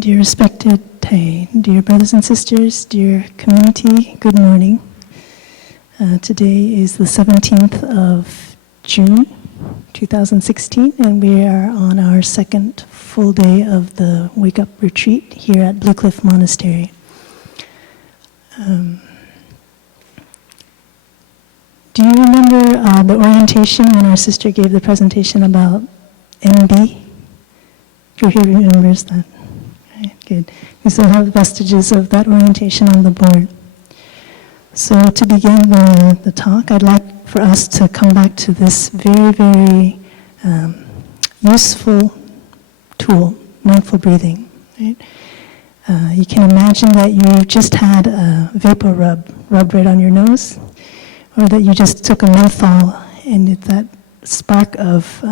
Dear respected Thay, dear brothers and sisters, dear community, good morning. Today is the 17th of June, 2016, and we are on our second full day of the Wake Up retreat here at Blue Cliff Monastery. Do you remember the orientation when our sister gave the presentation about MB? Who here remembers that? Right, good. We still have vestiges of that orientation on the board. So to begin the talk, I'd like for us to come back to this very, very useful tool, mindful breathing. Right? You can imagine that you just had a vapor rubbed right on your nose, or that you just took a menthol and it's that spark of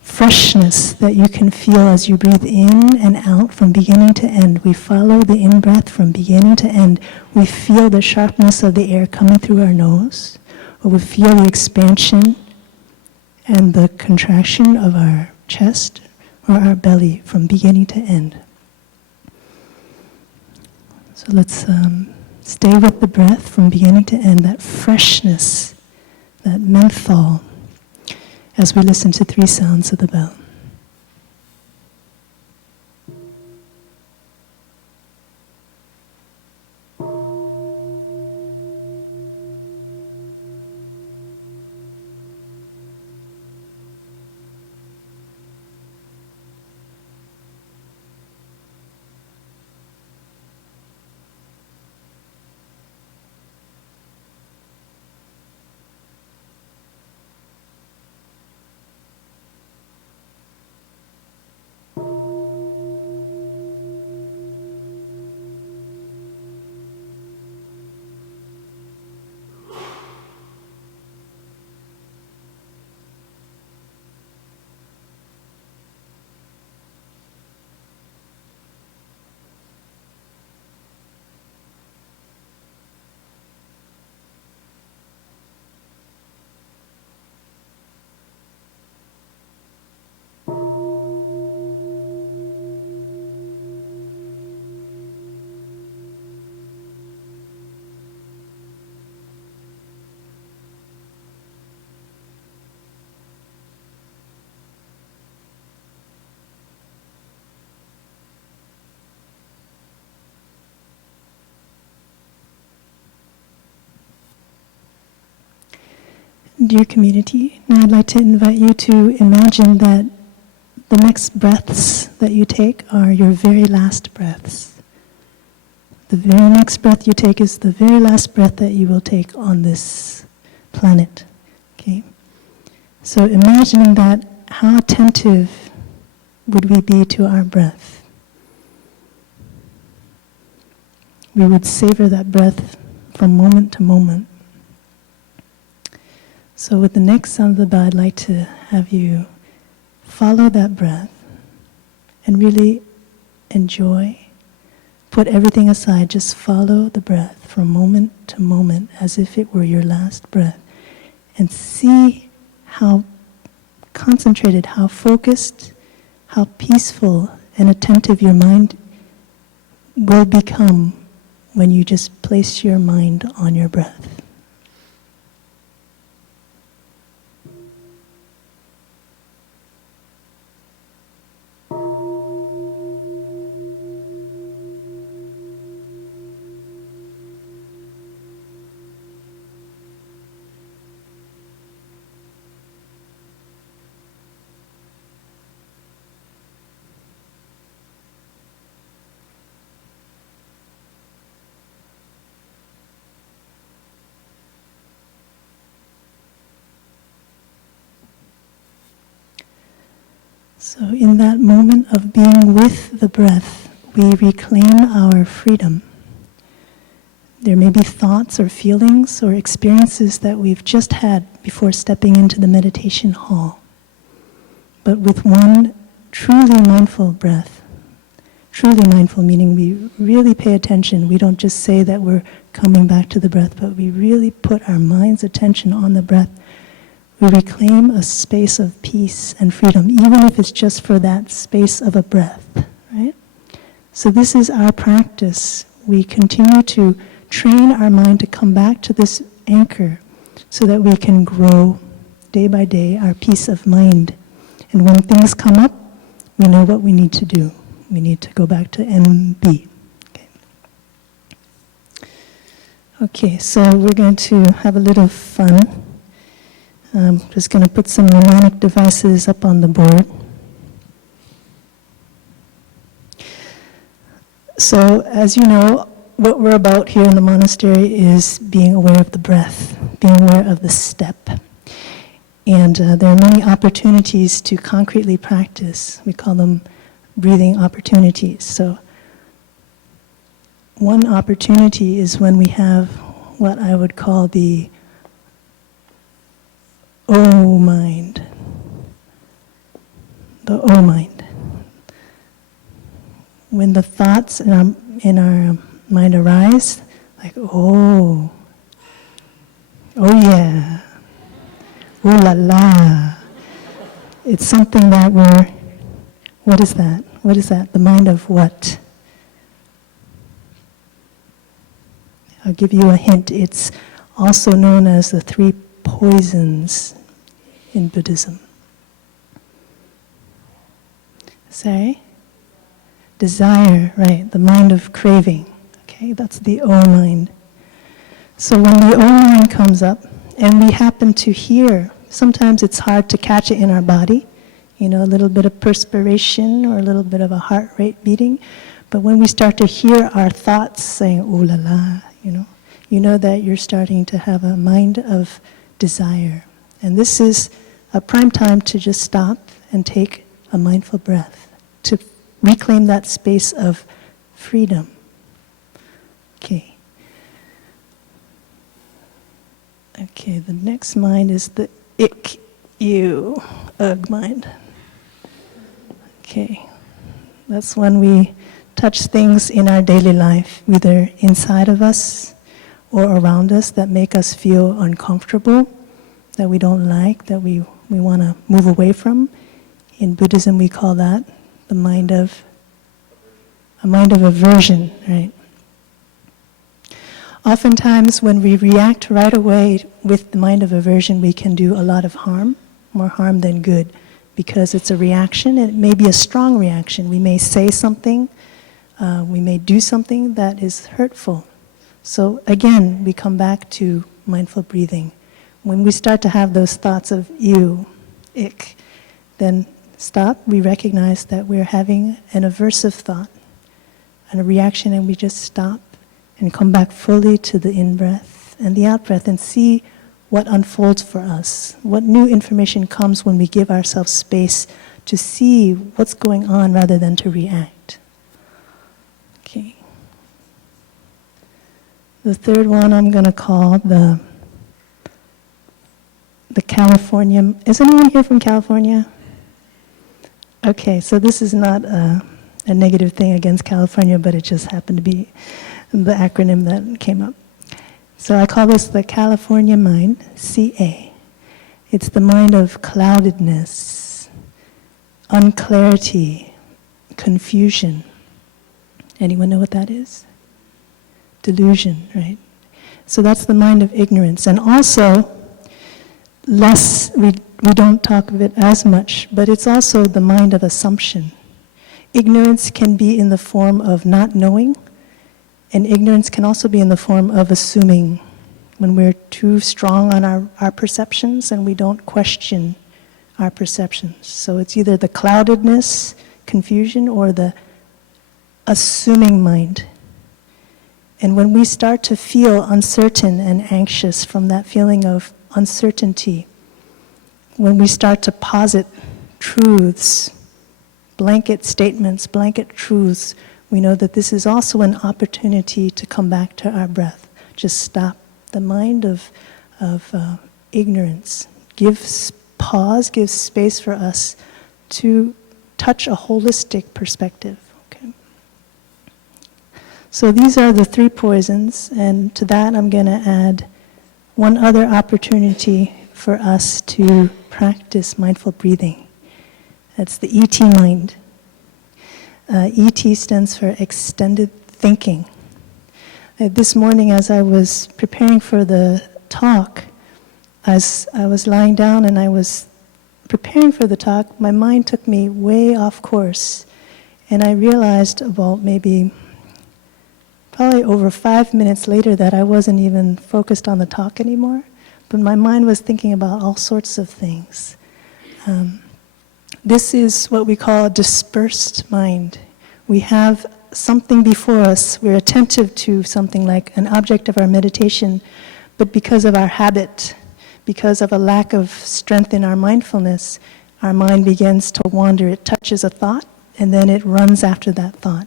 freshness that you can feel as you breathe in and out from beginning to end. We follow the in-breath from beginning to end. We feel the sharpness of the air coming through our nose, or we feel the expansion and the contraction of our chest or our belly from beginning to end. So let's stay with the breath from beginning to end, that freshness, that menthol, as we listen to 3 sounds of the bell. Dear community, now I'd like to invite you to imagine that the next breaths that you take are your very last breaths. The very next breath you take is the very last breath that you will take on this planet. Okay? So imagining that, how attentive would we be to our breath? We would savor that breath from moment to moment. So with the next sound of the bell, I'd like to have you follow that breath and really enjoy. Put everything aside, just follow the breath from moment to moment as if it were your last breath. And see how concentrated, how focused, how peaceful and attentive your mind will become when you just place your mind on your breath. So in that moment of being with the breath, we reclaim our freedom. There may be thoughts or feelings or experiences that we've just had before stepping into the meditation hall. But with one truly mindful breath, truly mindful meaning we really pay attention. We don't just say that we're coming back to the breath, but we really put our mind's attention on the breath. We reclaim a space of peace and freedom, even if it's just for that space of a breath, right? So this is our practice. We continue to train our mind to come back to this anchor so that we can grow day by day our peace of mind. And when things come up, we know what we need to do. We need to go back to MB. Okay, so we're going to have a little fun. I'm just going to put some mnemonic devices up on the board. So, as you know, what we're about here in the monastery is being aware of the breath, being aware of the step. And there are many opportunities to concretely practice. We call them breathing opportunities. So one opportunity is when we have what I would call the O mind. The O mind. When the thoughts in our mind arise, like, oh yeah, ooh la la. It's something that what is that? What is that? The mind of what? I'll give you a hint. It's also known as the 3 poisons in Buddhism. Sorry? Desire, right, the mind of craving. Okay, that's the O mind. So when the O mind comes up, and we happen to hear, sometimes it's hard to catch it in our body, you know, a little bit of perspiration or a little bit of a heart rate beating, but when we start to hear our thoughts saying, ooh la la, you know that you're starting to have a mind of desire. And this is a prime time to just stop and take a mindful breath, to reclaim that space of freedom. Okay. Okay, the next mind is the ik, you, ugh mind. Okay, that's when we touch things in our daily life, either inside of us or around us that make us feel uncomfortable, that we don't like, that we want to move away from. In Buddhism, we call that a mind of aversion, right? Oftentimes, when we react right away with the mind of aversion, we can do a lot of harm, more harm than good, because it's a reaction, and it may be a strong reaction. We may say something, we may do something that is hurtful. So again, we come back to mindful breathing. When we start to have those thoughts of ew, ick, then stop, we recognize that we're having an aversive thought and a reaction, and we just stop and come back fully to the in-breath and the out-breath and see what unfolds for us, what new information comes when we give ourselves space to see what's going on rather than to react. Okay. The third one I'm going to call the California. Is anyone here from California? Okay, so this is not a negative thing against California, but it just happened to be the acronym that came up. So I call this the California mind, CA. It's the mind of cloudedness, unclarity, confusion. Anyone know what that is? Delusion, right? So that's the mind of ignorance. And also, we don't talk of it as much, but it's also the mind of assumption. Ignorance can be in the form of not knowing, and ignorance can also be in the form of assuming, when we're too strong on our perceptions and we don't question our perceptions. So it's either the cloudedness, confusion, or the assuming mind. And when we start to feel uncertain and anxious from that feeling of uncertainty, when we start to posit truths, blanket statements, blanket truths, we know that this is also an opportunity to come back to our breath. Just stop the mind of ignorance. Give pause, give space for us to touch a holistic perspective. Okay. So these are the 3 poisons, and to that I'm going to add one other opportunity for us to practice mindful breathing. That's the ET mind. ET stands for extended thinking. This morning, as I was preparing for the talk, as I was lying down and I was preparing for the talk, my mind took me way off course. And I realized about probably over 5 minutes later that I wasn't even focused on the talk anymore, but my mind was thinking about all sorts of things. This is what we call a dispersed mind. We have something before us, we're attentive to something like an object of our meditation, but because of our habit, because of a lack of strength in our mindfulness, our mind begins to wander. It touches a thought, and then it runs after that thought.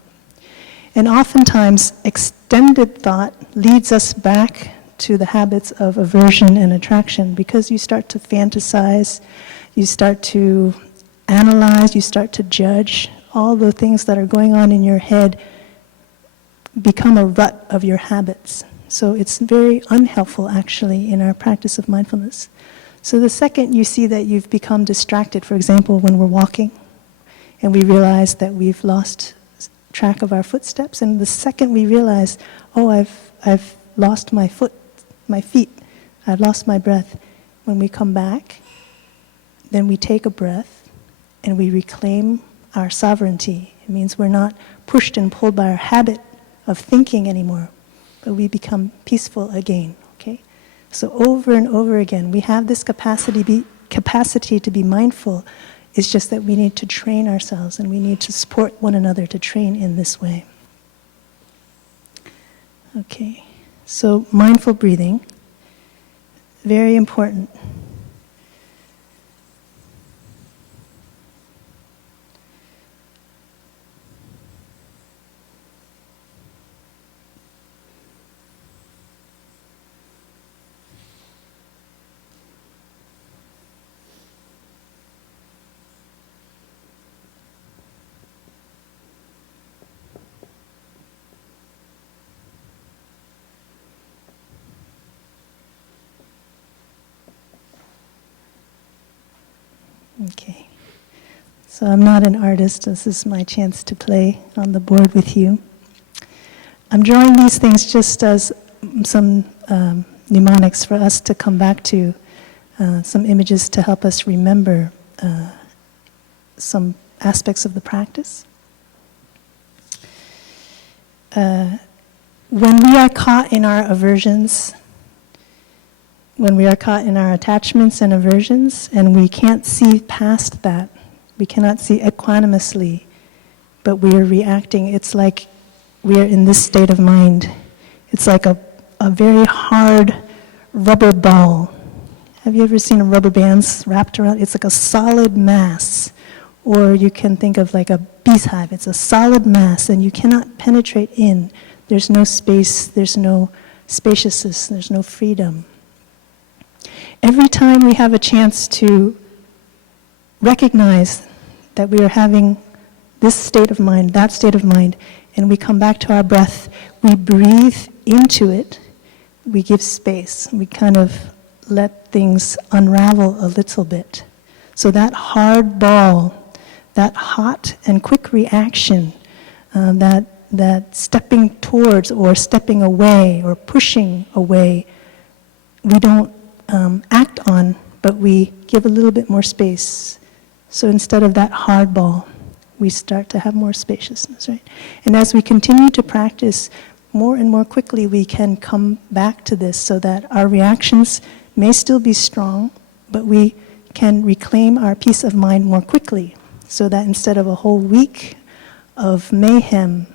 And oftentimes, extended thought leads us back to the habits of aversion and attraction, because you start to fantasize, you start to analyze, you start to judge. All the things that are going on in your head become a rut of your habits. So it's very unhelpful, actually, in our practice of mindfulness. So the second you see that you've become distracted, for example, when we're walking, and we realize that we've lost track of our footsteps, and the second we realize, oh, I've lost my feet, I've lost my breath. When we come back, then we take a breath, and we reclaim our sovereignty. It means we're not pushed and pulled by our habit of thinking anymore, but we become peaceful again, okay? So over and over again, we have this capacity to be mindful. It's just that we need to train ourselves, and we need to support one another to train in this way. Okay, so mindful breathing, very important. Okay, so I'm not an artist. This is my chance to play on the board with you. I'm drawing these things just as some mnemonics for us to come back to, some images to help us remember some aspects of the practice. When we are caught in our aversions, when we are caught in our attachments and aversions, and we can't see past that, we cannot see equanimously, but we are reacting, it's like we are in this state of mind. It's like a very hard rubber ball. Have you ever seen rubber bands wrapped around? It's like a solid mass. Or you can think of like a beehive. It's a solid mass, and you cannot penetrate in. There's no space, there's no spaciousness, there's no freedom. Every time we have a chance to recognize that we are having this state of mind, that state of mind, and we come back to our breath, we breathe into it, we give space, we kind of let things unravel a little bit. So that hard ball, that hot and quick reaction, that stepping towards or stepping away or pushing away, we don't act on, but we give a little bit more space. So instead of that hard ball, we start to have more spaciousness, right? And as we continue to practice, more and more quickly we can come back to this so that our reactions may still be strong, but we can reclaim our peace of mind more quickly, so that instead of a whole week of mayhem,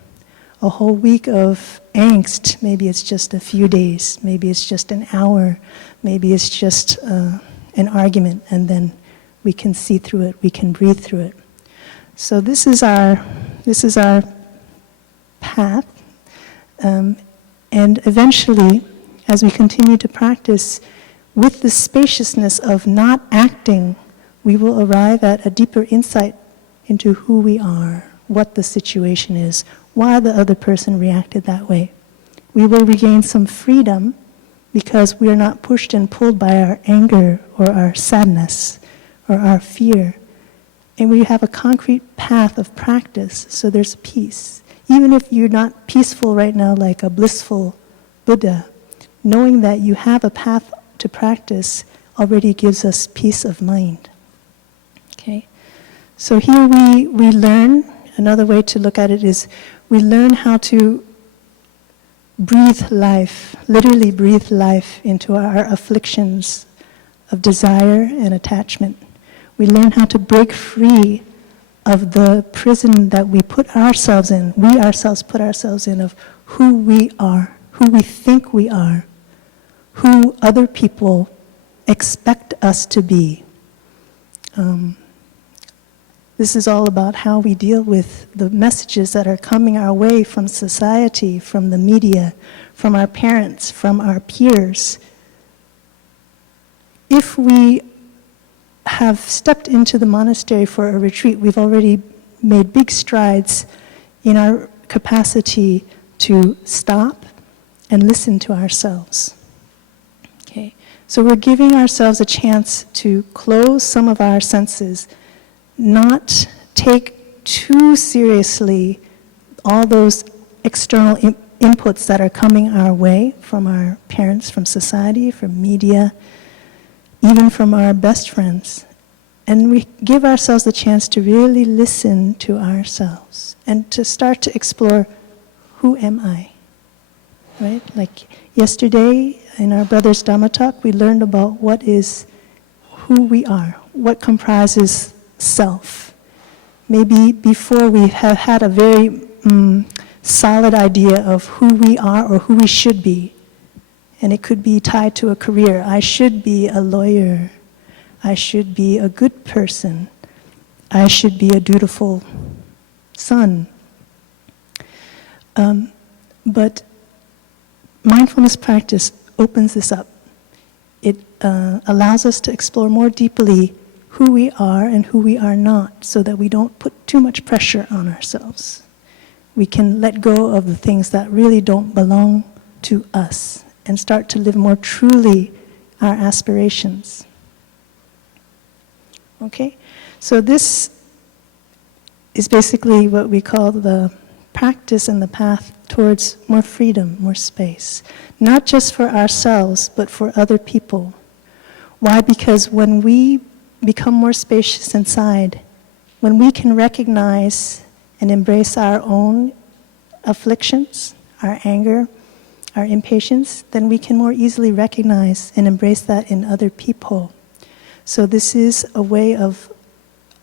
a whole week of angst, maybe it's just a few days, maybe it's just an hour, maybe it's just an argument, and then we can see through it, we can breathe through it. So this is our path, and eventually, as we continue to practice, with the spaciousness of not acting, we will arrive at a deeper insight into who we are, what the situation is, why the other person reacted that way. We will regain some freedom because we are not pushed and pulled by our anger or our sadness or our fear. And we have a concrete path of practice, so there's peace. Even if you're not peaceful right now like a blissful Buddha, knowing that you have a path to practice already gives us peace of mind. Okay? So here we learn, another way to look at it is we learn how to breathe life, literally breathe life into our afflictions of desire and attachment. We learn how to break free of the prison that we put ourselves in, we ourselves put ourselves in, of who we are, who we think we are, who other people expect us to be. This is all about how we deal with the messages that are coming our way from society, from the media, from our parents, from our peers. If we have stepped into the monastery for a retreat, we've already made big strides in our capacity to stop and listen to ourselves. Okay, so we're giving ourselves a chance to close some of our senses, not take too seriously all those external inputs that are coming our way from our parents, from society, from media, even from our best friends. And we give ourselves the chance to really listen to ourselves and to start to explore, who am I? Right? Like yesterday in our Brothers Dhamma talk, we learned about what is who we are, what comprises self. Maybe before we have had a very solid idea of who we are or who we should be. And it could be tied to a career. I should be a lawyer. I should be a good person. I should be a dutiful son. But mindfulness practice opens this up. It allows us to explore more deeply who we are and who we are not, so that we don't put too much pressure on ourselves. We can let go of the things that really don't belong to us and start to live more truly our aspirations. Okay? So this is basically what we call the practice and the path towards more freedom, more space. Not just for ourselves, but for other people. Why? Because when we become more spacious inside, when we can recognize and embrace our own afflictions, our anger, our impatience, then we can more easily recognize and embrace that in other people. So this is a way of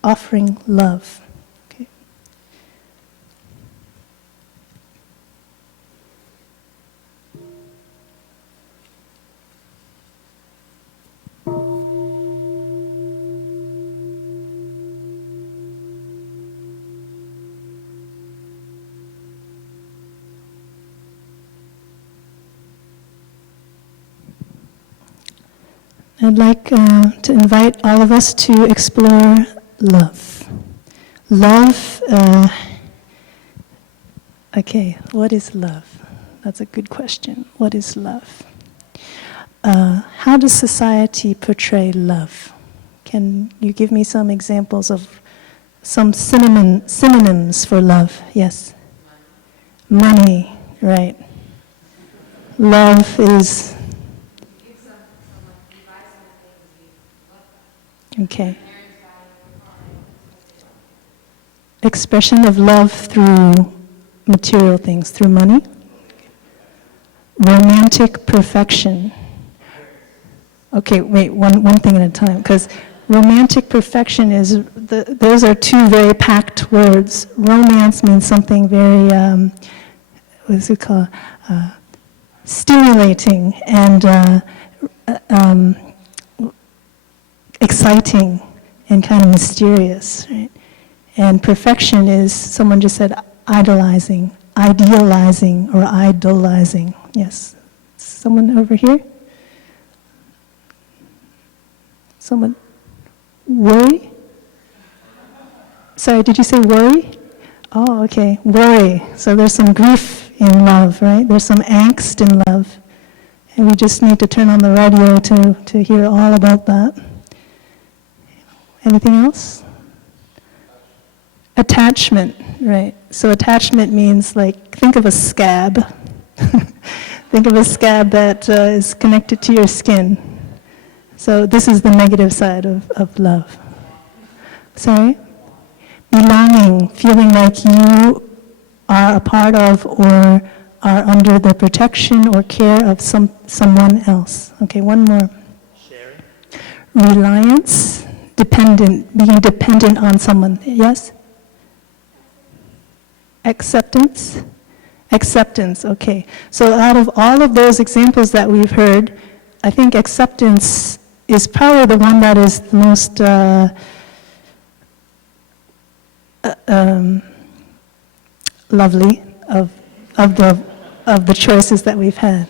offering love. Okay. I'd like to invite all of us to explore love. Love, okay, what is love? That's a good question. What is love? How does society portray love? Can you give me some examples of some synonyms for love? Yes? Money, right. Love is... Okay. Expression of love through material things, through money. Romantic perfection. Okay, wait, one thing at a time, because romantic perfection is, those are two very packed words. Romance means something very, what is it called? Stimulating and exciting and kind of mysterious, right? And perfection is, someone just said, idolizing, idealizing, or idolizing. Yes. Someone over here? Someone? Worry? Sorry, did you say worry? Oh, okay. Worry. So there's some grief in love, right? There's some angst in love. And we just need to turn on the radio to hear all about that. Anything else? Attachment, right? So attachment means, like, think of a scab. Think of a scab that is connected to your skin. So this is the negative side of love. Sorry? Belonging, feeling like you are a part of or are under the protection or care of someone else. Okay, one more. Sharing. Reliance, dependent, being dependent on someone. Yes? Acceptance? Acceptance, okay. So out of all of those examples that we've heard, I think acceptance is probably the one that is the most lovely of the choices that we've had.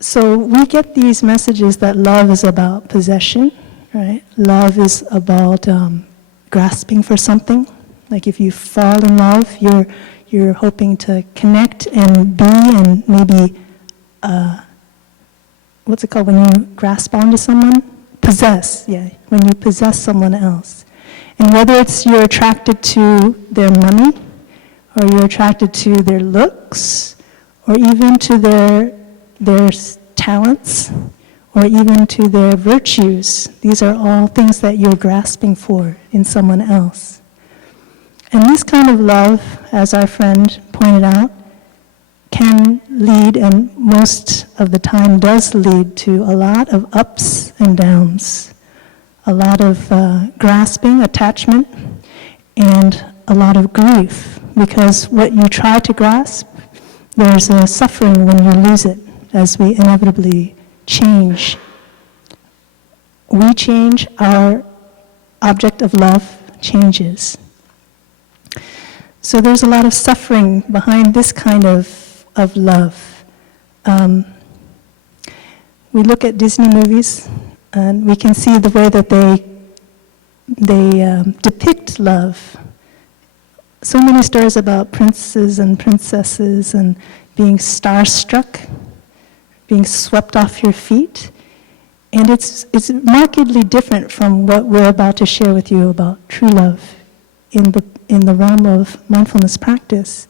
So we get these messages that love is about possession, right? Love is about grasping for something. Like if you fall in love, you're hoping to connect and be and maybe, what's it called when you grasp onto someone? Possess, yeah, when you possess someone else. And whether it's you're attracted to their money, or you're attracted to their looks, or even to their talents, or even to their virtues, these are all things that you're grasping for in someone else. And this kind of love, as our friend pointed out, can lead, and most of the time does lead, to a lot of ups and downs, a lot of grasping, attachment, and a lot of grief, because what you try to grasp, there's a suffering when you lose it, as we inevitably change. We change, our object of love changes. So there's a lot of suffering behind this kind of love. We look at Disney movies, and we can see the way that they depict love. So many stories about princes and princesses and being starstruck, being swept off your feet. And it's markedly different from what we're about to share with you about true love in the realm of mindfulness practice.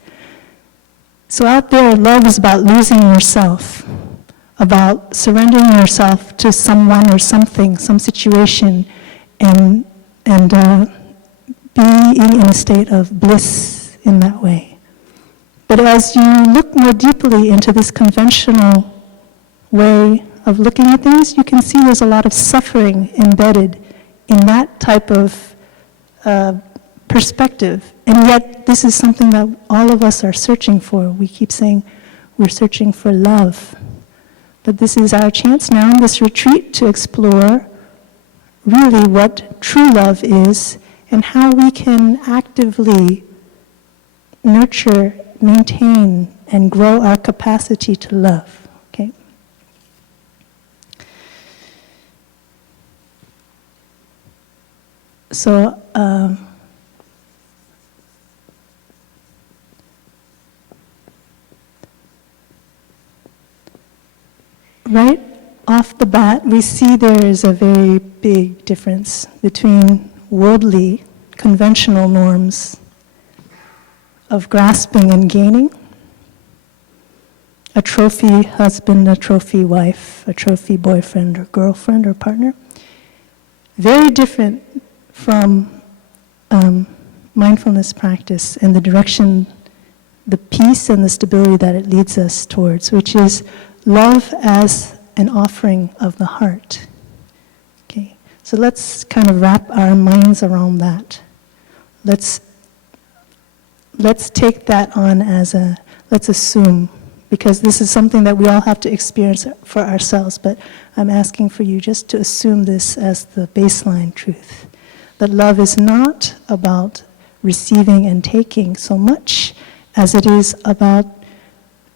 So out there, love is about losing yourself, about surrendering yourself to someone or something, some situation, and being in a state of bliss in that way. But as you look more deeply into this conventional way of looking at things, you can see there's a lot of suffering embedded in that type of perspective. And yet, this is something that all of us are searching for. We keep saying we're searching for love. But this is our chance now in this retreat to explore really what true love is and how we can actively nurture, maintain, and grow our capacity to love. Okay? So, right off the bat, we see there is a very big difference between worldly, conventional norms of grasping and gaining, a trophy husband, a trophy wife, a trophy boyfriend or girlfriend or partner. Very different from mindfulness practice and the direction, the peace and the stability that it leads us towards, which is love as an offering of the heart. Okay, so let's kind of wrap our minds around that. Let's take that on as let's assume, because this is something that we all have to experience for ourselves, but I'm asking for you just to assume this as the baseline truth. That love is not about receiving and taking so much as it is about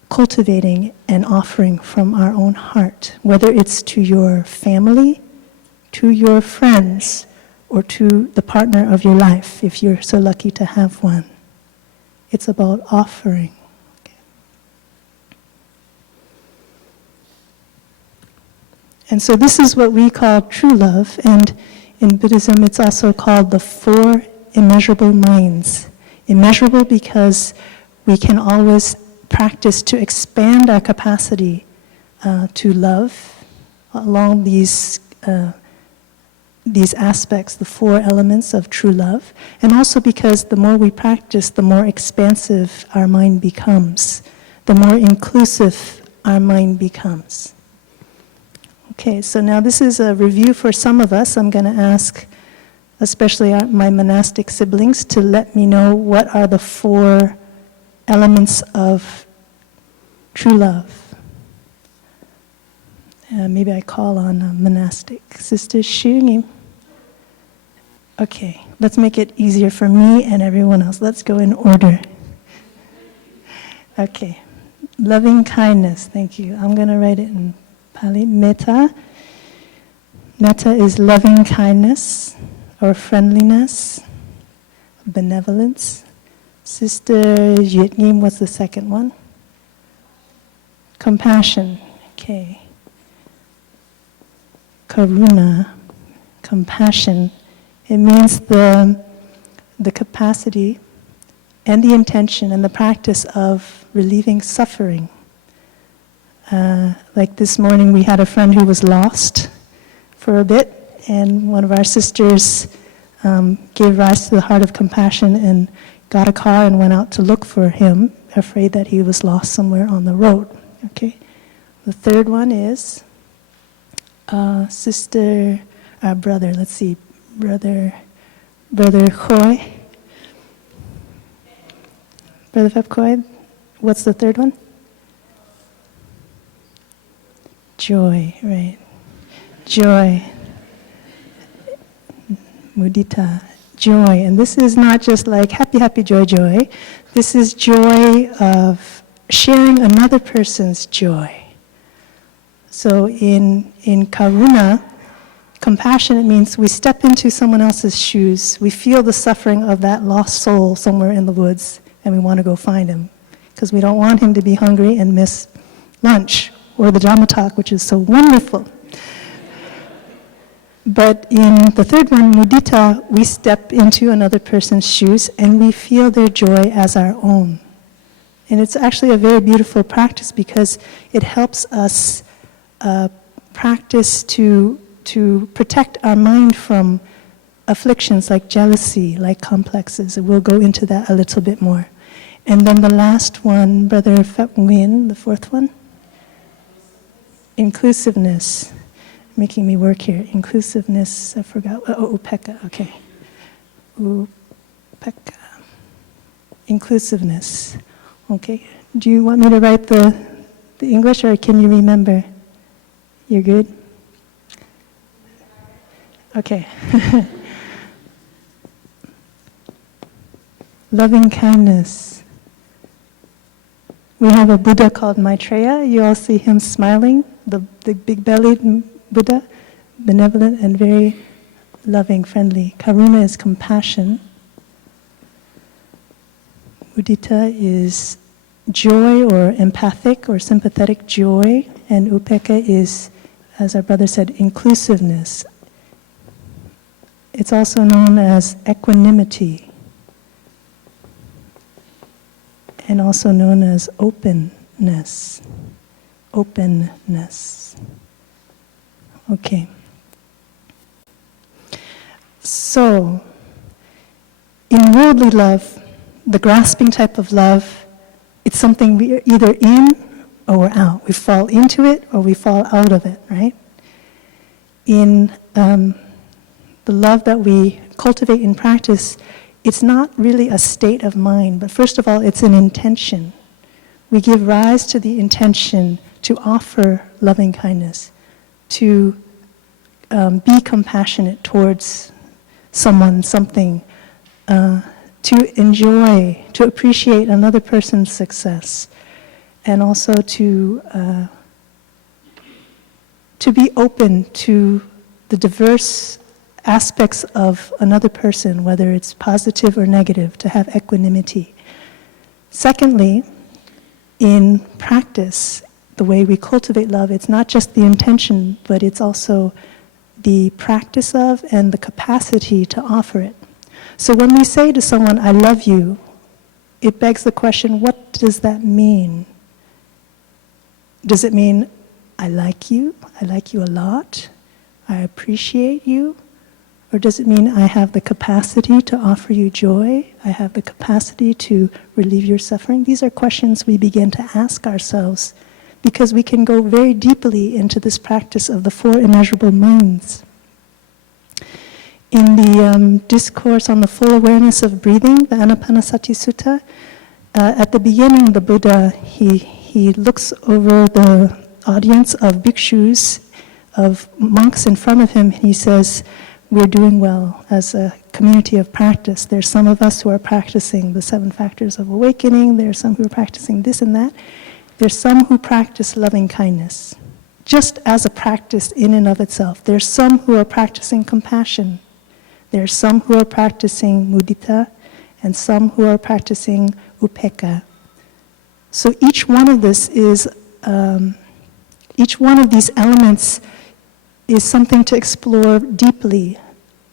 cultivating and offering from our own heart, whether it's to your family, to your friends, or to the partner of your life, if you're so lucky to have one. It's about offering. Okay. And so this is what we call true love, and in Buddhism it's also called the 4 immeasurable minds. Immeasurable because we can always practice to expand our capacity to love along these aspects, the 4 elements of true love, and also because the more we practice, the more expansive our mind becomes, the more inclusive our mind becomes. Okay, so now this is a review for some of us. I'm going to ask, especially my monastic siblings, to let me know what are the 4 elements of true love. Maybe I call on a monastic. Sister Sr The Nghiem. Okay, let's make it easier for me and everyone else. Let's go in order. Okay, loving kindness, thank you. I'm going to write it in Pali. Metta. Metta is loving kindness or friendliness, benevolence. Sister Sr The Nghiem, what's the second one? Compassion, okay. Karuna, compassion. It means the capacity and the intention and the practice of relieving suffering. Like this morning, we had a friend who was lost for a bit, and one of our sisters gave rise to the heart of compassion and got a car and went out to look for him, afraid that he was lost somewhere on the road. Okay. The third one is brother. Let's see, brother Khoi. Brother Phep Khoi. What's the third one? Joy, right. Joy. Mudita. Joy. And this is not just like happy, happy, joy, joy. This is joy of sharing another person's joy. So in karuna, compassion, it means we step into someone else's shoes. We feel the suffering of that lost soul somewhere in the woods, and we want to go find him because we don't want him to be hungry and miss lunch or the Dhamma talk, which is so wonderful. But in the third one, mudita, we step into another person's shoes and we feel their joy as our own. And it's actually a very beautiful practice because it helps us practice to protect our mind from afflictions like jealousy, like complexes. We'll go into that a little bit more. And then the last one, Brother Phep Nguyen, the fourth one. Inclusiveness. Making me work here. Inclusiveness, I forgot. Upekkha, okay. Upekkha. Inclusiveness. Okay. Do you want me to write the English or can you remember? You're good? Okay. Loving kindness. We have a Buddha called Maitreya. You all see him smiling, the big-bellied Buddha, benevolent and very loving, friendly. Karuna is compassion. Mudita is joy or empathic or sympathetic joy. And upekkha is, as our brother said, inclusiveness. It's also known as equanimity. And also known as openness. Openness. Okay. So, in worldly love, the grasping type of love, it's something we're either in or we're out. We fall into it or we fall out of it, right? In the love that we cultivate in practice, it's not really a state of mind, but first of all, it's an intention. We give rise to the intention to offer loving kindness, to be compassionate towards someone, something, to enjoy, to appreciate another person's success, and also to be open to the diverse aspects of another person, whether it's positive or negative, to have equanimity. Secondly, in practice, the way we cultivate love, it's not just the intention, but it's also the practice of and the capacity to offer it. So when we say to someone, I love you, it begs the question, what does that mean? Does it mean, I like you a lot, I appreciate you? Or does it mean I have the capacity to offer you joy? I have the capacity to relieve your suffering? These are questions we begin to ask ourselves because we can go very deeply into this practice of the 4 immeasurable minds. In the discourse on the full awareness of breathing, the Anapanasati Sutta, at the beginning, the Buddha, he looks over the audience of bhikshus, of monks in front of him, and he says, we're doing well as a community of practice. There's some of us who are practicing the 7 factors of awakening. There's some who are practicing this and that. There's some who practice loving kindness, just as a practice in and of itself. There's some who are practicing compassion. There's some who are practicing mudita, and some who are practicing upekkha. So each one of this is, each one of these elements is something to explore deeply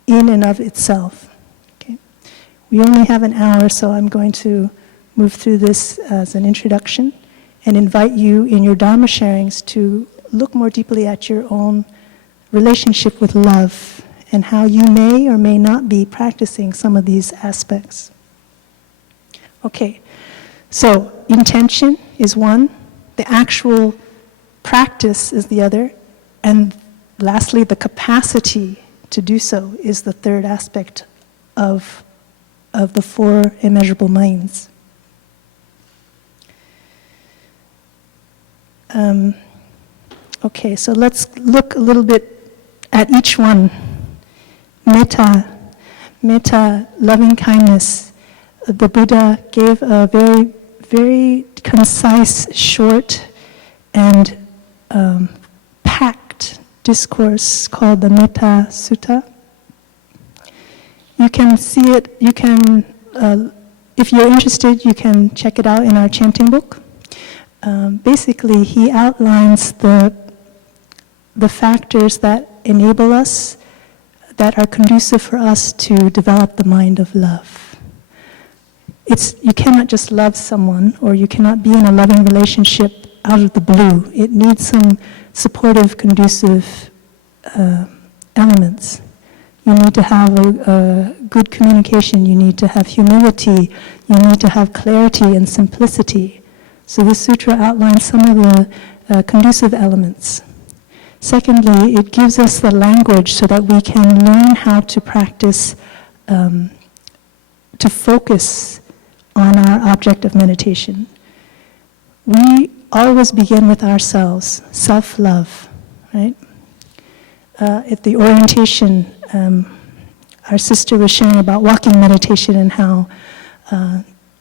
in and of itself. Okay. We only have an hour, so I'm going to move through this as an introduction and invite you in your Dharma sharings to look more deeply at your own relationship with love and how you may or may not be practicing some of these aspects. Okay, so intention is one, the actual practice is the other, and lastly, the capacity to do so is the third aspect of the 4 immeasurable minds. Okay, so let's look a little bit at each one. Metta, loving kindness. The Buddha gave a very, very concise, short, and packed discourse called the Metta Sutta. You can see it, you can, if you're interested, you can check it out in our chanting book. Basically, he outlines the factors that enable us, that are conducive for us to develop the mind of love. You cannot just love someone, or you cannot be in a loving relationship out of the blue. It needs some supportive, conducive elements. You need to have a good communication. You need to have humility. You need to have clarity and simplicity. So this sutra outlines some of the conducive elements. Secondly, it gives us the language so that we can learn how to practice, to focus on our object of meditation. We always begin with ourselves, self-love, right? At the orientation, our sister was sharing about walking meditation and how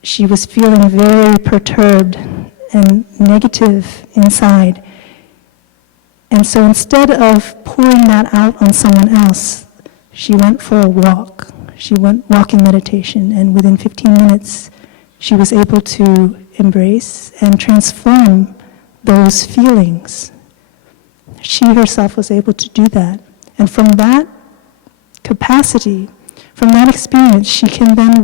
she was feeling very perturbed and negative inside. And so instead of pouring that out on someone else, she went for a walk. She went walking meditation, and within 15 minutes, she was able to embrace and transform those feelings. She herself was able to do that. And from that capacity, from that experience, she can then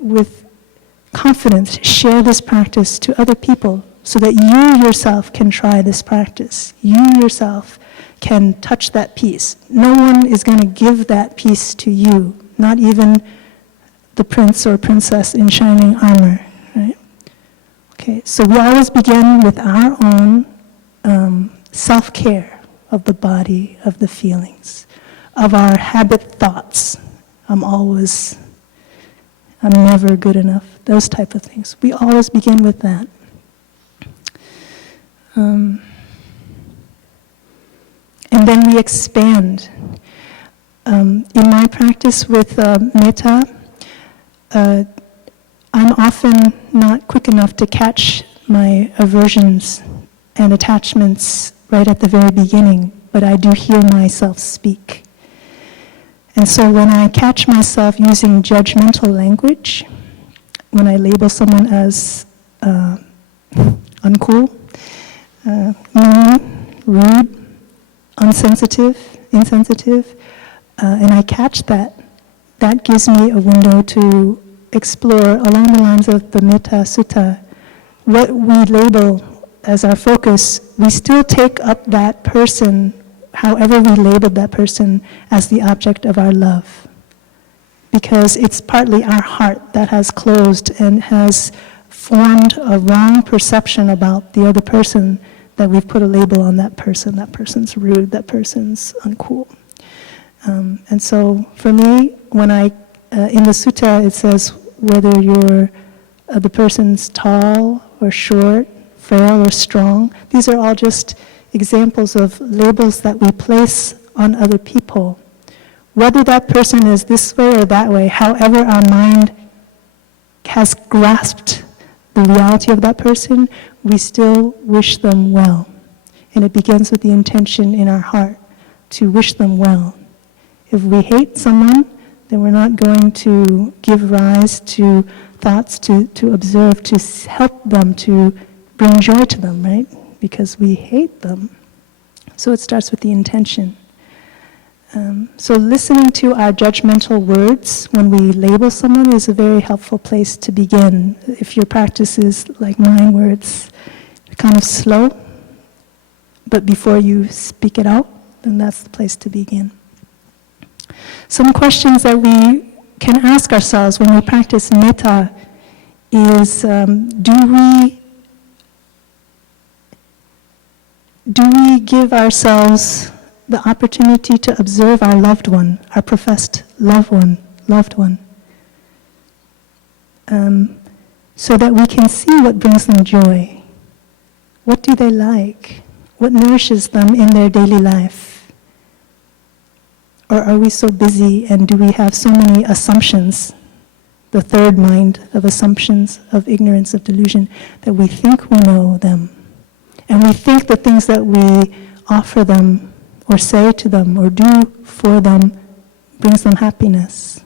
with confidence share this practice to other people so that you yourself can try this practice. You yourself can touch that peace. No one is going to give that peace to you, not even the prince or princess in shining armor, right? Okay, so we always begin with our own self-care of the body, of the feelings, of our habit thoughts. I'm never good enough, those type of things. We always begin with that. And then we expand. In my practice with metta, I'm often not quick enough to catch my aversions and attachments right at the very beginning, but I do hear myself speak. And so when I catch myself using judgmental language, when I label someone as uncool, mean, rude, insensitive, and I catch that, that gives me a window to explore along the lines of the Metta Sutta. What we label as our focus, we still take up that person, however we labeled that person, as the object of our love. Because it's partly our heart that has closed and has formed a wrong perception about the other person, that we've put a label on that person. That person's rude, that person's uncool. And so for me, when in the sutta it says whether you're the person's tall or short, frail or strong, these are all just examples of labels that we place on other people. Whether that person is this way or that way, however our mind has grasped the reality of that person, we still wish them well. And it begins with the intention in our heart to wish them well. If we hate someone, then we're not going to give rise to thoughts to observe, to help them, to bring joy to them, right? Because we hate them. So it starts with the intention. So listening to our judgmental words when we label someone is a very helpful place to begin. If your practice is like mine, where it's kind of slow, but before you speak it out, then that's the place to begin. Some questions that we can ask ourselves when we practice metta is, do we give ourselves the opportunity to observe our loved one, our professed loved one, so that we can see what brings them joy. What do they like? What nourishes them in their daily life? Or are we so busy and do we have so many assumptions, the third mind of assumptions, of ignorance, of delusion, that we think we know them? And we think the things that we offer them or say to them or do for them brings them happiness.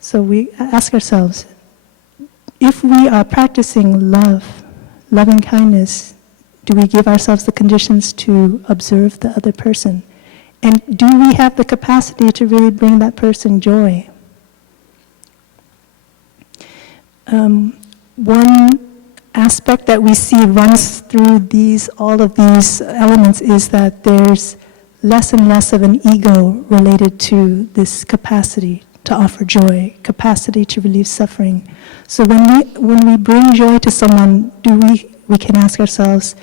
So we ask ourselves, if we are practicing love, loving kindness, do we give ourselves the conditions to observe the other person? And do we have the capacity to really bring that person joy? One aspect that we see runs through all of these elements is that there's less and less of an ego related to this capacity to offer joy, capacity to relieve suffering. So when we bring joy to someone, we can ask ourselves,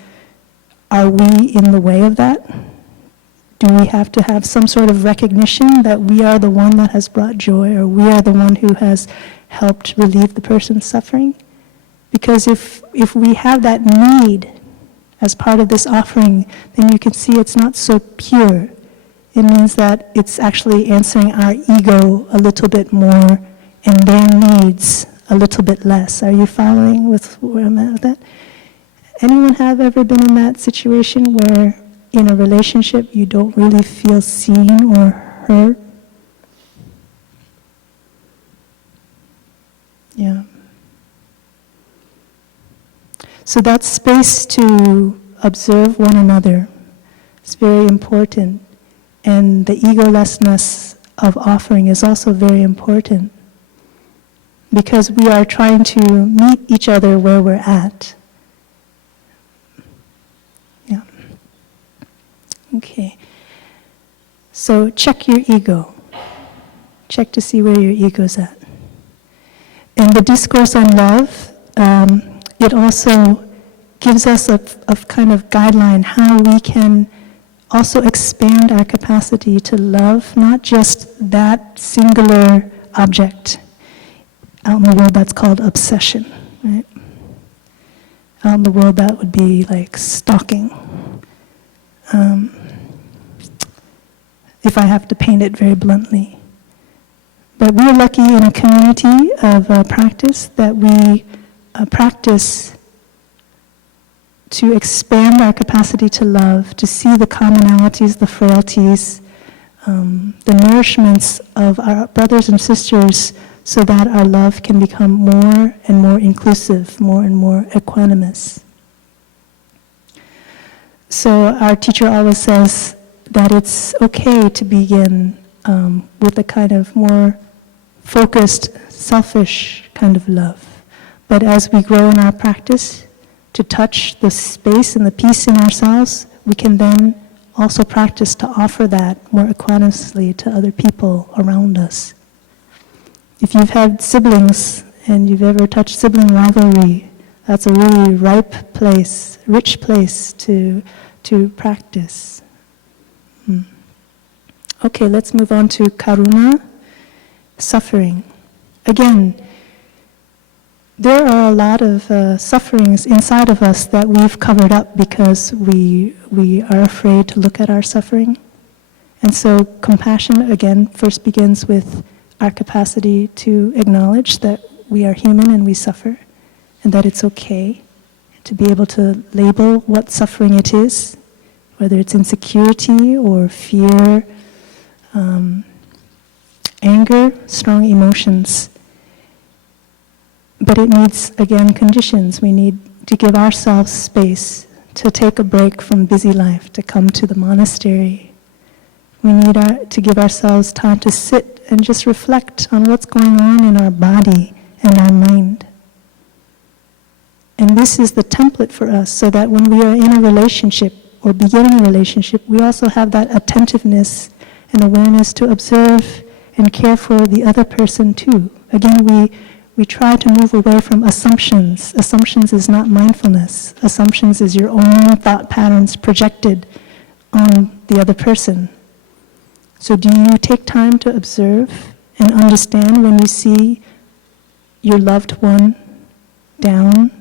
are we in the way of that? Do we have to have some sort of recognition that we are the one that has brought joy, or we are the one who has helped relieve the person's suffering? Because if we have that need as part of this offering, then you can see it's not so pure. It means that it's actually answering our ego a little bit more and their needs a little bit less. Are you following with where I'm at with that? Anyone have ever been in that situation where in a relationship you don't really feel seen or heard? Yeah. So that space to observe one another is very important. And the egolessness of offering is also very important, because we are trying to meet each other where we're at. Yeah. Okay. So check your ego. Check to see where your ego's at. In the Discourse on Love, it also gives us a kind of guideline how we can also expand our capacity to love not just that singular object. Out in the world that's called obsession, right? Out in the world that would be like stalking. If I have to paint it very bluntly. But we're lucky in a community of practice that we practice to expand our capacity to love, to see the commonalities, the frailties, the nourishments of our brothers and sisters, so that our love can become more and more inclusive, more and more equanimous. So our teacher always says that it's okay to begin with a kind of more focused, selfish kind of love. But as we grow in our practice to touch the space and the peace in ourselves, we can then also practice to offer that more equanimously to other people around us. If you've had siblings and you've ever touched sibling rivalry, that's a really ripe place, rich place to practice. Okay, let's move on to karuna, suffering. Again, there are a lot of sufferings inside of us that we've covered up because we are afraid to look at our suffering. And so compassion, again, first begins with our capacity to acknowledge that we are human and we suffer, and that it's okay to be able to label what suffering it is, whether it's insecurity or fear, anger, strong emotions. But it needs, again, conditions. We need to give ourselves space to take a break from busy life, to come to the monastery. We need to give ourselves time to sit and just reflect on what's going on in our body and our mind. And this is the template for us, so that when we are in a relationship or beginning a relationship, we also have that attentiveness and awareness to observe and care for the other person too. Again, we try to move away from assumptions. Assumptions is not mindfulness. Assumptions is your own thought patterns projected on the other person. So do you take time to observe and understand when you see your loved one down,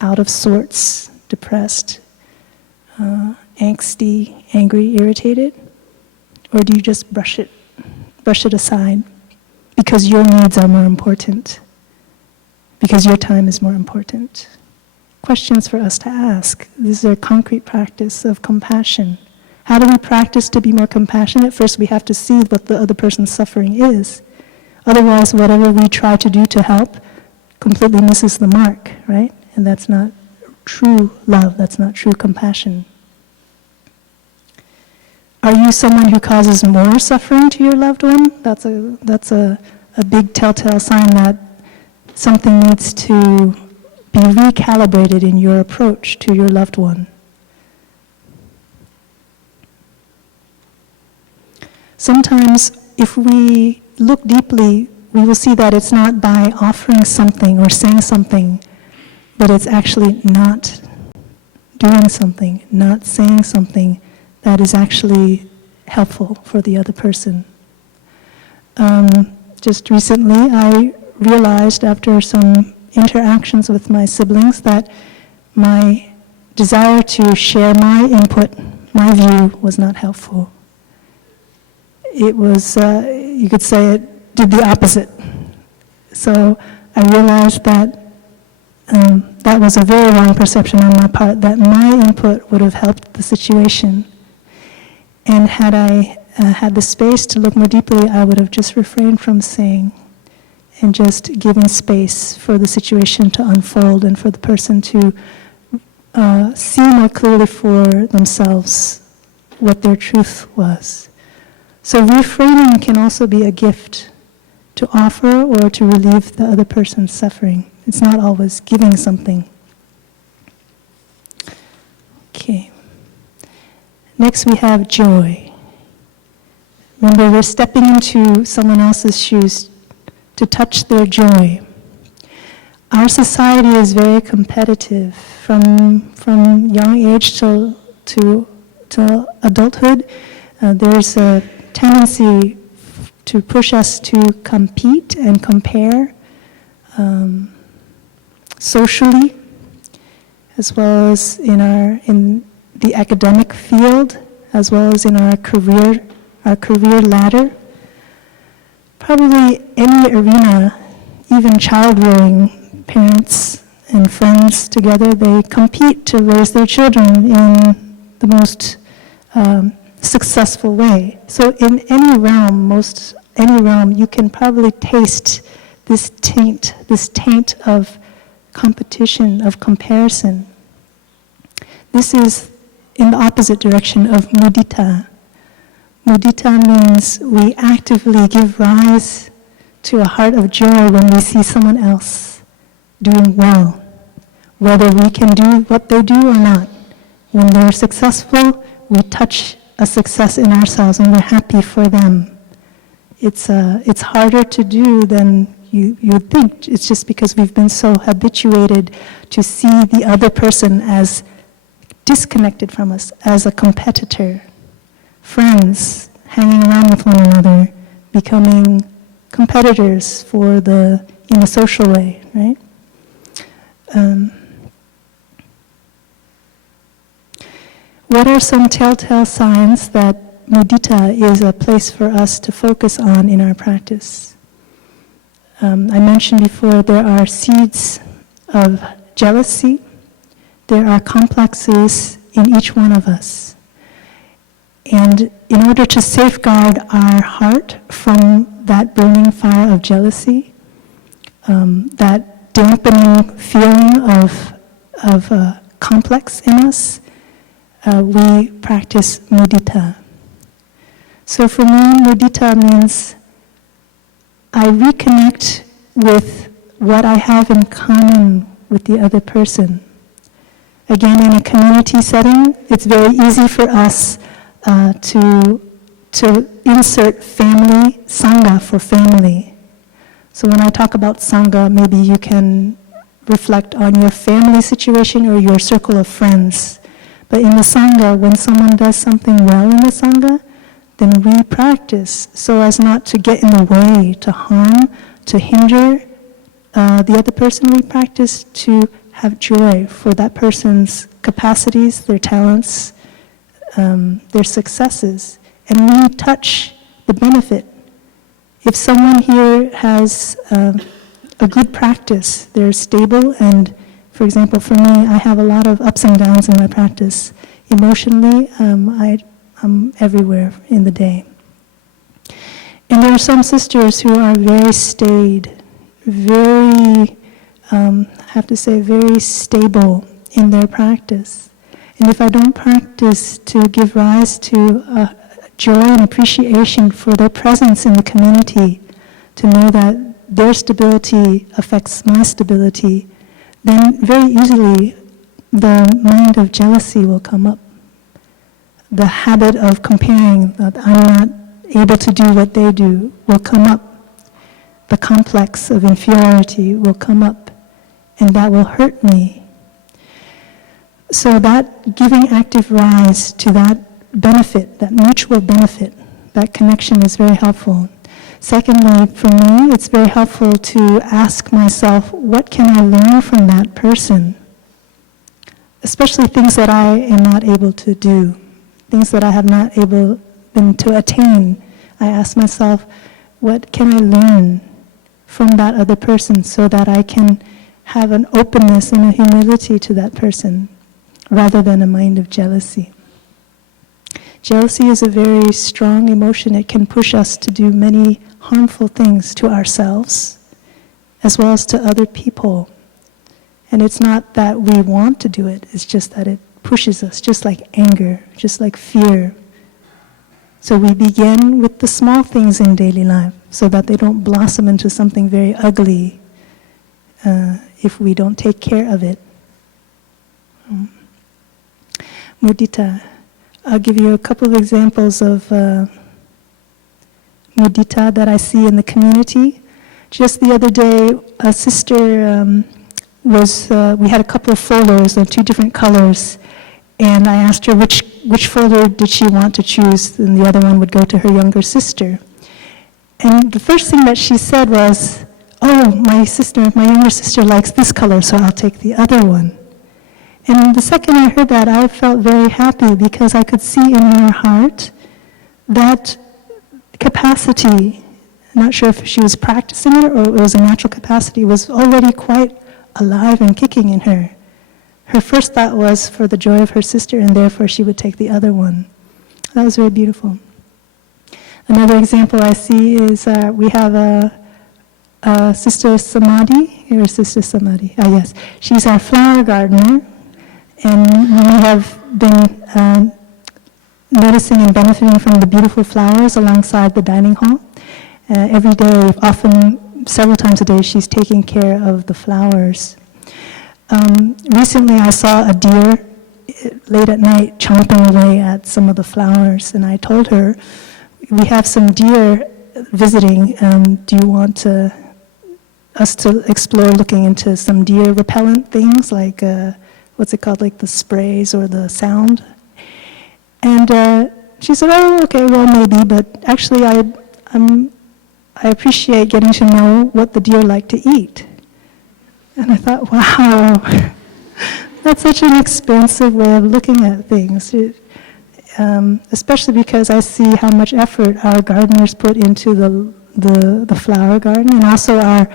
out of sorts, depressed, angsty, angry, irritated? Or do you just brush it aside because your needs are more important, because your time is more important? Questions for us to ask. This is a concrete practice of compassion. How do we practice to be more compassionate? First, we have to see what the other person's suffering is. Otherwise, whatever we try to do to help completely misses the mark, right? And that's not true love, that's not true compassion. Are you someone who causes more suffering to your loved one? That's a big telltale sign that something needs to be recalibrated in your approach to your loved one. Sometimes, if we look deeply, we will see that it's not by offering something or saying something, but it's actually not doing something, not saying something that is actually helpful for the other person. Just recently, I realized after some interactions with my siblings that my desire to share my input, my view, was not helpful. It was, you could say it did the opposite. So I realized that that was a very wrong perception on my part, that my input would have helped the situation. And had I had the space to look more deeply, I would have just refrained from saying and just given space for the situation to unfold and for the person to see more clearly for themselves what their truth was. So reframing can also be a gift to offer or to relieve the other person's suffering. It's not always giving something. Okay. Next we have joy. Remember, we're stepping into someone else's shoes to touch their joy. Our society is very competitive from young age to adulthood. There's a tendency to push us to compete and compare socially, as well as in the academic field, as well as in our career ladder. Probably any arena, even child-rearing, parents and friends together, they compete to raise their children in the most successful way. So in any realm, you can probably taste this taint of competition, of comparison. This is in the opposite direction of mudita. Mudita means we actively give rise to a heart of joy when we see someone else doing well, whether we can do what they do or not. When they're successful, we touch a success in ourselves and we're happy for them. It's harder to do than you would think. It's just because we've been so habituated to see the other person as disconnected from us, as a competitor. Friends hanging around with one another, becoming competitors in a social way, right? What are some telltale signs that mudita is a place for us to focus on in our practice? I mentioned before there are seeds of jealousy. There are complexes in each one of us. And in order to safeguard our heart from that burning fire of jealousy, that dampening feeling of complex in us, we practice mudita. So for me, mudita means I reconnect with what I have in common with the other person. Again, in a community setting, it's very easy for us to insert family, sangha for family. So when I talk about sangha, maybe you can reflect on your family situation or your circle of friends. But in the sangha, when someone does something well in the sangha, then we practice so as not to get in the way, to harm, to hinder the other person. We practice to have joy for that person's capacities, their talents, their successes, and we touch the benefit. If someone here has a good practice, they're stable, and for example, for me, I have a lot of ups and downs in my practice. Emotionally, I'm everywhere in the day. And there are some sisters who are very staid, very, I have to say, very stable in their practice. And if I don't practice to give rise to joy and appreciation for their presence in the community, to know that their stability affects my stability, then very easily the mind of jealousy will come up. The habit of comparing, that I'm not able to do what they do, will come up. The complex of inferiority will come up, and that will hurt me. So that giving active rise to that benefit, that mutual benefit, that connection is very helpful. Secondly, for me, it's very helpful to ask myself, what can I learn from that person? Especially things that I am not able to do, things that I have not been to attain. I ask myself, what can I learn from that other person so that I can have an openness and a humility to that person rather than a mind of jealousy. Jealousy is a very strong emotion. It can push us to do many harmful things to ourselves as well as to other people. And it's not that we want to do it, it's just that it pushes us, just like anger, just like fear. So we begin with the small things in daily life so that they don't blossom into something very ugly if we don't take care of it. Mudita. I'll give you a couple of examples of mudita that I see in the community. Just the other day, a sister we had a couple of folders of 2 different colors, and I asked her which folder did she want to choose, and the other one would go to her younger sister. And the first thing that she said was, oh, my younger sister likes this color, so I'll take the other one. And the second I heard that, I felt very happy because I could see in her heart that capacity, I'm not sure if she was practicing it or it was a natural capacity, was already quite alive and kicking in her. Her first thought was for the joy of her sister, and therefore she would take the other one. That was very beautiful. Another example I see is we have a Sister Samadhi, or Sister Samadhi, yes. She's our flower gardener, and we have been noticing and benefiting from the beautiful flowers alongside the dining hall. Every day, often several times a day, she's taking care of the flowers. Recently, I saw a deer late at night chomping away at some of the flowers, and I told her, we have some deer visiting. Do you want us to explore looking into some deer repellent things, like what's it called, like the sprays or the sound? And she said, oh, okay, well, maybe, but actually I appreciate getting to know what the deer like to eat. And I thought, wow, that's such an expansive way of looking at things, especially because I see how much effort our gardeners put into the flower garden and also our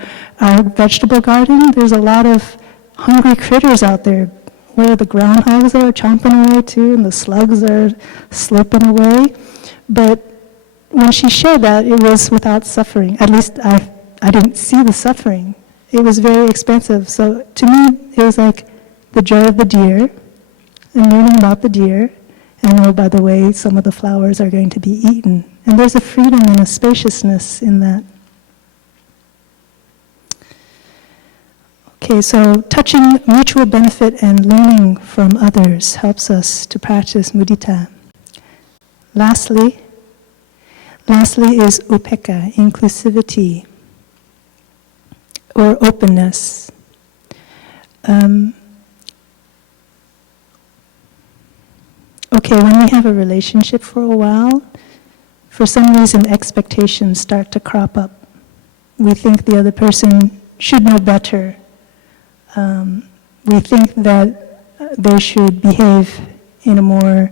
vegetable garden. There's a lot of hungry critters out there where the groundhogs are chomping away too, and the slugs are slurping away. But when she shared that, it was without suffering. At least I didn't see the suffering. It was very expensive. So to me, it was like the joy of the deer and learning about the deer. And oh, by the way, some of the flowers are going to be eaten. And there's a freedom and a spaciousness in that. Okay, so touching mutual benefit and learning from others helps us to practice mudita. Lastly is upekkha, inclusivity, or openness. Okay, when we have a relationship for a while, for some reason expectations start to crop up. We think the other person should know better. We think that they should behave in a more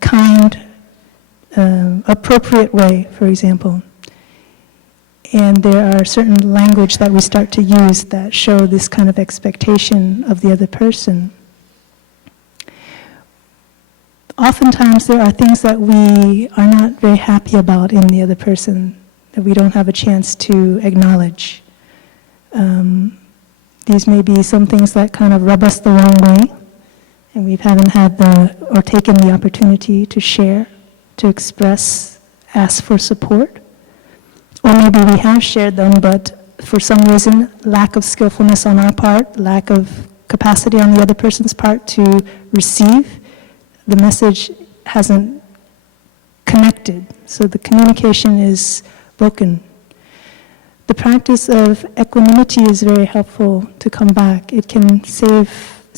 kind, appropriate way, for example. And there are certain language that we start to use that show this kind of expectation of the other person. Oftentimes there are things that we are not very happy about in the other person that we don't have a chance to acknowledge. These may be some things that kind of rub us the wrong way, and we haven't had or taken the opportunity to share, to express, ask for support. Or maybe we have shared them, but for some reason, lack of skillfulness on our part, lack of capacity on the other person's part to receive, the message hasn't connected, so the communication is broken. The practice of equanimity is very helpful to come back. It can save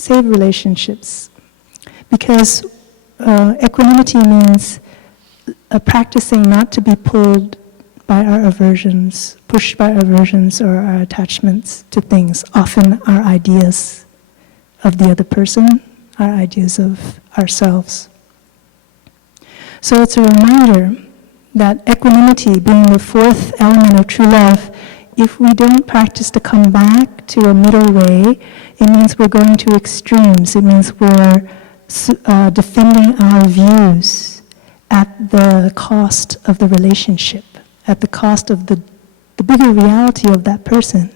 relationships, because equanimity means practicing not to be pulled by our aversions, pushed by our aversions or our attachments to things, often our ideas of the other person, our ideas of ourselves. So it's a reminder that equanimity, being the fourth element of true love, if we don't practice to come back to a middle way, it means we're going to extremes. It means we're defending our views at the cost of the relationship, at the cost of the bigger reality of that person.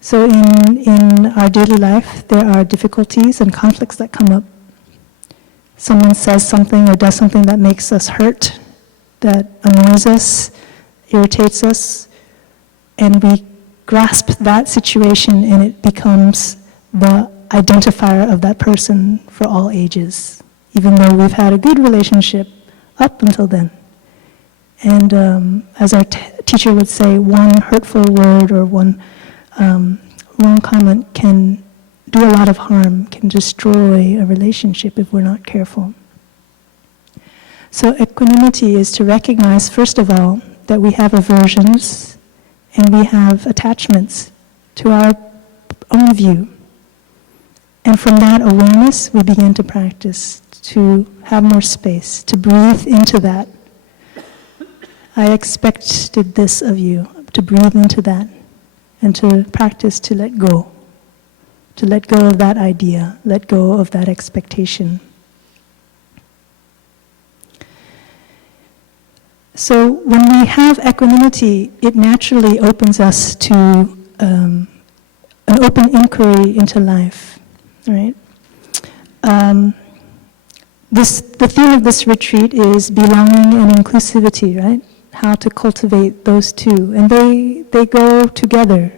So in our daily life, there are difficulties and conflicts that come up. Someone says something or does something that makes us hurt, that annoys us, irritates us, and we grasp that situation and it becomes the identifier of that person for all ages, even though we've had a good relationship up until then. And as our teacher would say, one hurtful word or one wrong comment can do a lot of harm, can destroy a relationship if we're not careful. So equanimity is to recognize, first of all, that we have aversions and we have attachments to our own view. And from that awareness, we begin to practice, to have more space, to breathe into that. I expected this of you, to breathe into that, and to practice to let go of that idea, let go of that expectation. So when we have equanimity, it naturally opens us to an open inquiry into life, right? The theme of this retreat is belonging and inclusivity, right? How to cultivate those two. And they go together.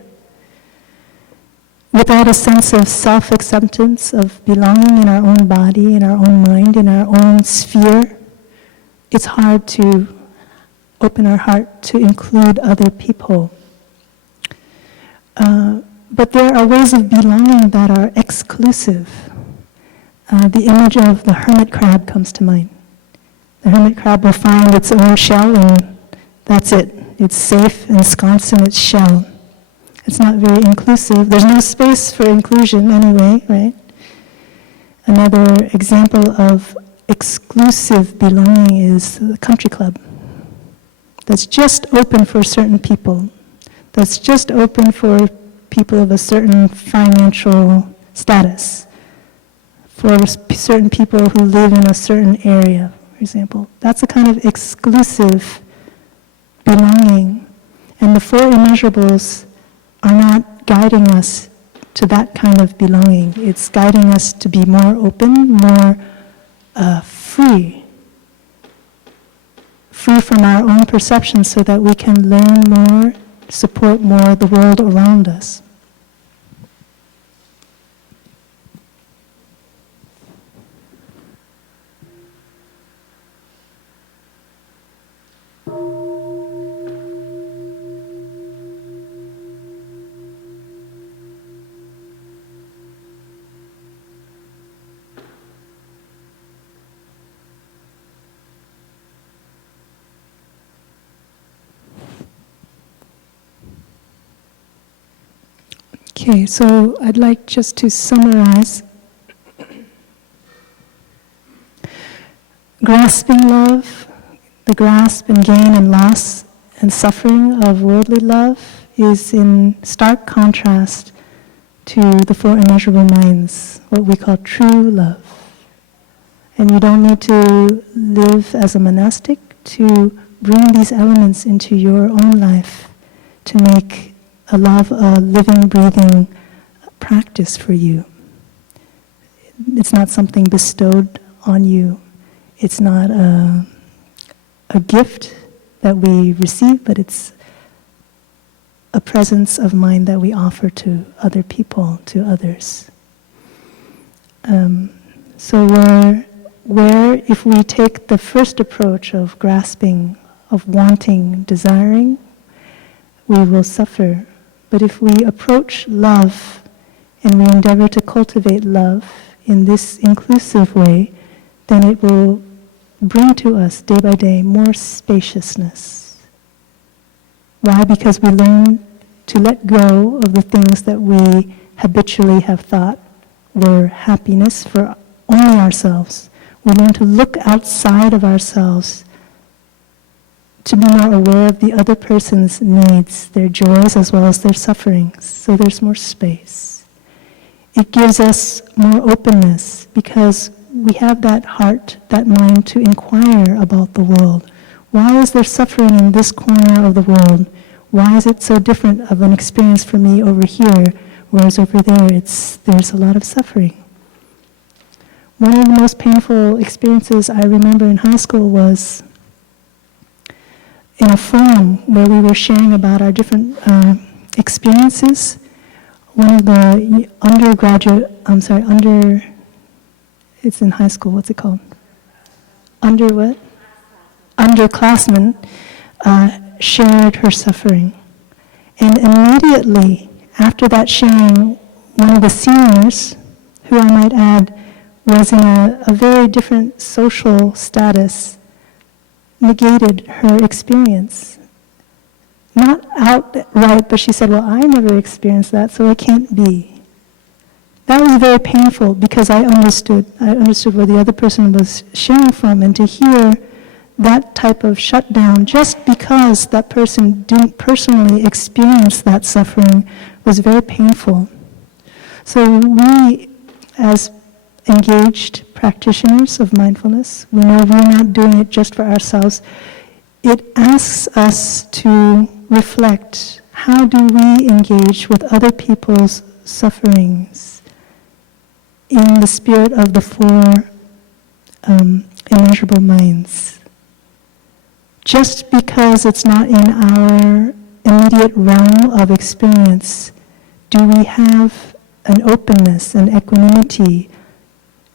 Without a sense of self-acceptance, of belonging in our own body, in our own mind, in our own sphere, it's hard to open our heart to include other people. But there are ways of belonging that are exclusive. The image of the hermit crab comes to mind. The hermit crab will find its own shell and that's it. It's safe, ensconced in its shell. It's not very inclusive. There's no space for inclusion anyway, right? Another example of exclusive belonging is the country club. That's just open for certain people. That's just open for people of a certain financial status. For certain people who live in a certain area, for example. That's a kind of exclusive belonging. And the four immeasurables are not guiding us to that kind of belonging. It's guiding us to be more open, more free from our own perceptions so that we can learn more, support more the world around us. Okay, so I'd like just to summarize. Grasping love, the grasp and gain and loss and suffering of worldly love is in stark contrast to the four immeasurable minds, what we call true love. And you don't need to live as a monastic to bring these elements into your own life to make a love a living, breathing practice for you. It's not something bestowed on you. It's not a gift that we receive, but it's a presence of mind that we offer to other people, to others. So where if we take the first approach of grasping, of wanting, desiring, we will suffer. But if we approach love and we endeavor to cultivate love in this inclusive way, then it will bring to us day by day more spaciousness. Why? Because we learn to let go of the things that we habitually have thought were happiness for only ourselves. We learn to look outside of ourselves to be more aware of the other person's needs, their joys as well as their sufferings. So there's more space. It gives us more openness because we have that heart, that mind to inquire about the world. Why is there suffering in this corner of the world? Why is it so different of an experience for me over here, whereas over there there's a lot of suffering? One of the most painful experiences I remember in high school was in a forum where we were sharing about our different experiences. One of the it's in high school, what's it called? Underclassmen shared her suffering. And immediately after that sharing, one of the seniors, who I might add was in a very different social status, negated her experience. Not outright, but she said, well, I never experienced that, so it can't be. That was very painful because I understood where the other person was sharing from, and to hear that type of shutdown just because that person didn't personally experience that suffering was very painful. So we, as engaged practitioners of mindfulness, we know we're not doing it just for ourselves. It asks us to reflect, how do we engage with other people's sufferings in the spirit of the four immeasurable minds. Just because it's not in our immediate realm of experience, do we have an openness, an equanimity?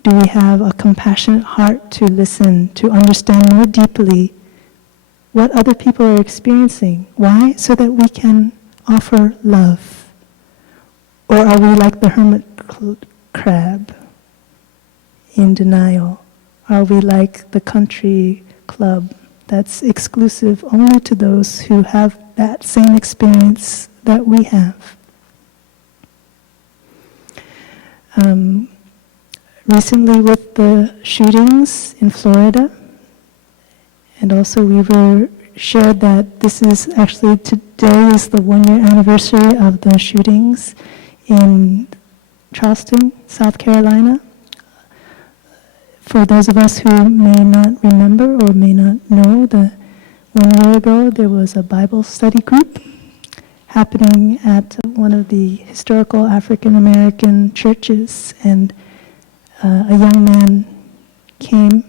Do we have a compassionate heart to listen, to understand more deeply what other people are experiencing? Why? So that we can offer love. Or are we like the hermit crab, in denial? Are we like the country club that's exclusive only to those who have that same experience that we have? Recently with the shootings in Florida, and also we were shared that this is actually, today is the 1-year anniversary of the shootings in Charleston, South Carolina. For those of us who may not remember or may not know, 1 year ago there was a Bible study group happening at one of the historical African American churches, and a young man came,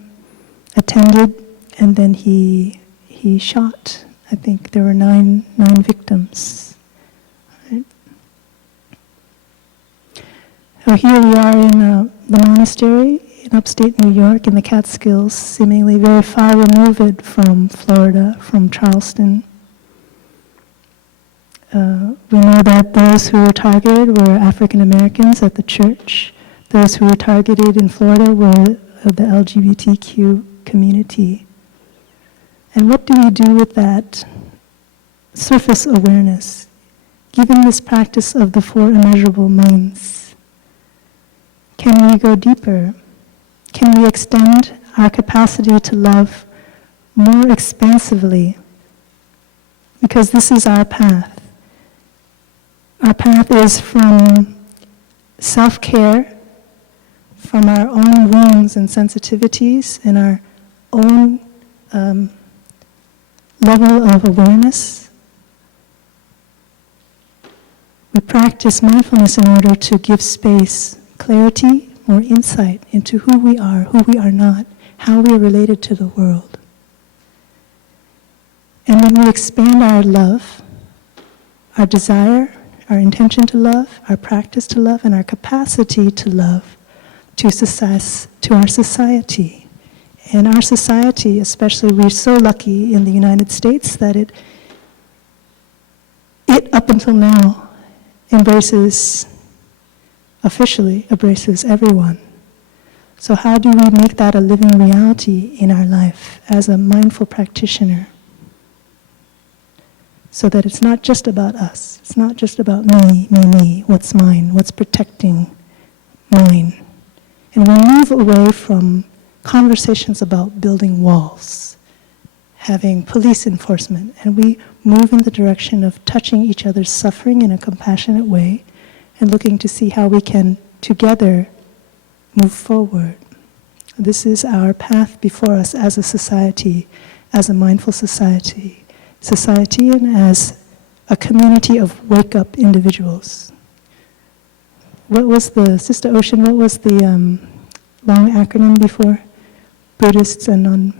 attended, and then he shot. I think there were nine victims. Right? So here we are in the monastery in upstate New York, in the Catskills, seemingly very far removed from Florida, from Charleston. We know that those who were targeted were African Americans at the church. Those who were targeted in Florida were the LGBTQ community. And what do we do with that surface awareness, given this practice of the 4 immeasurable minds? Can we go deeper? Can we extend our capacity to love more expansively? Because this is our path. Our path is from self-care, from our own wounds and sensitivities and our own level of awareness. We practice mindfulness in order to give space, clarity, more insight into who we are not, how we are related to the world. And when we expand our love, our desire, our intention to love, our practice to love, and our capacity to love, to our society. And our society, especially, we're so lucky in the United States that it up until now officially embraces everyone. So how do we make that a living reality in our life as a mindful practitioner? So that it's not just about us, it's not just about me, what's mine, what's protecting mine. And we move away from conversations about building walls, having police enforcement, and we move in the direction of touching each other's suffering in a compassionate way and looking to see how we can together move forward. This is our path before us as a society, as a mindful society, and as a community of wake-up individuals. Sister Ocean, what was the long acronym before? Buddhists and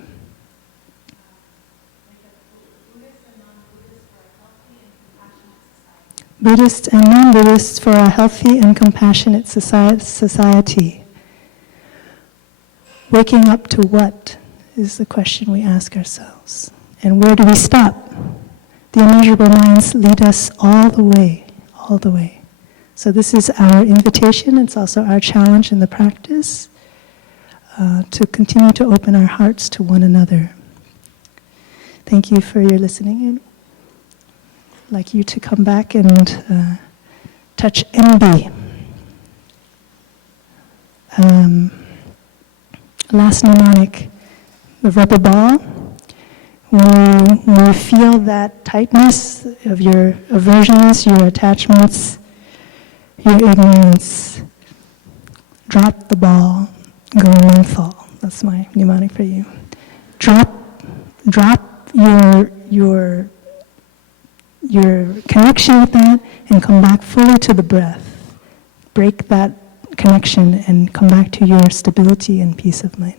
Buddhists and non-Buddhists for a healthy and compassionate society. Waking up to what is the question we ask ourselves. And where do we stop? The immeasurable minds lead us all the way, all the way. So this is our invitation, it's also our challenge in the practice, to continue to open our hearts to one another. Thank you for your listening, and I'd like you to come back and touch MB. Last mnemonic, the rubber ball. When you feel that tightness of your aversions, your attachments, your ignorance, drop the ball, go and fall. That's my mnemonic for you. Drop your connection with that and come back fully to the breath. Break that connection and come back to your stability and peace of mind.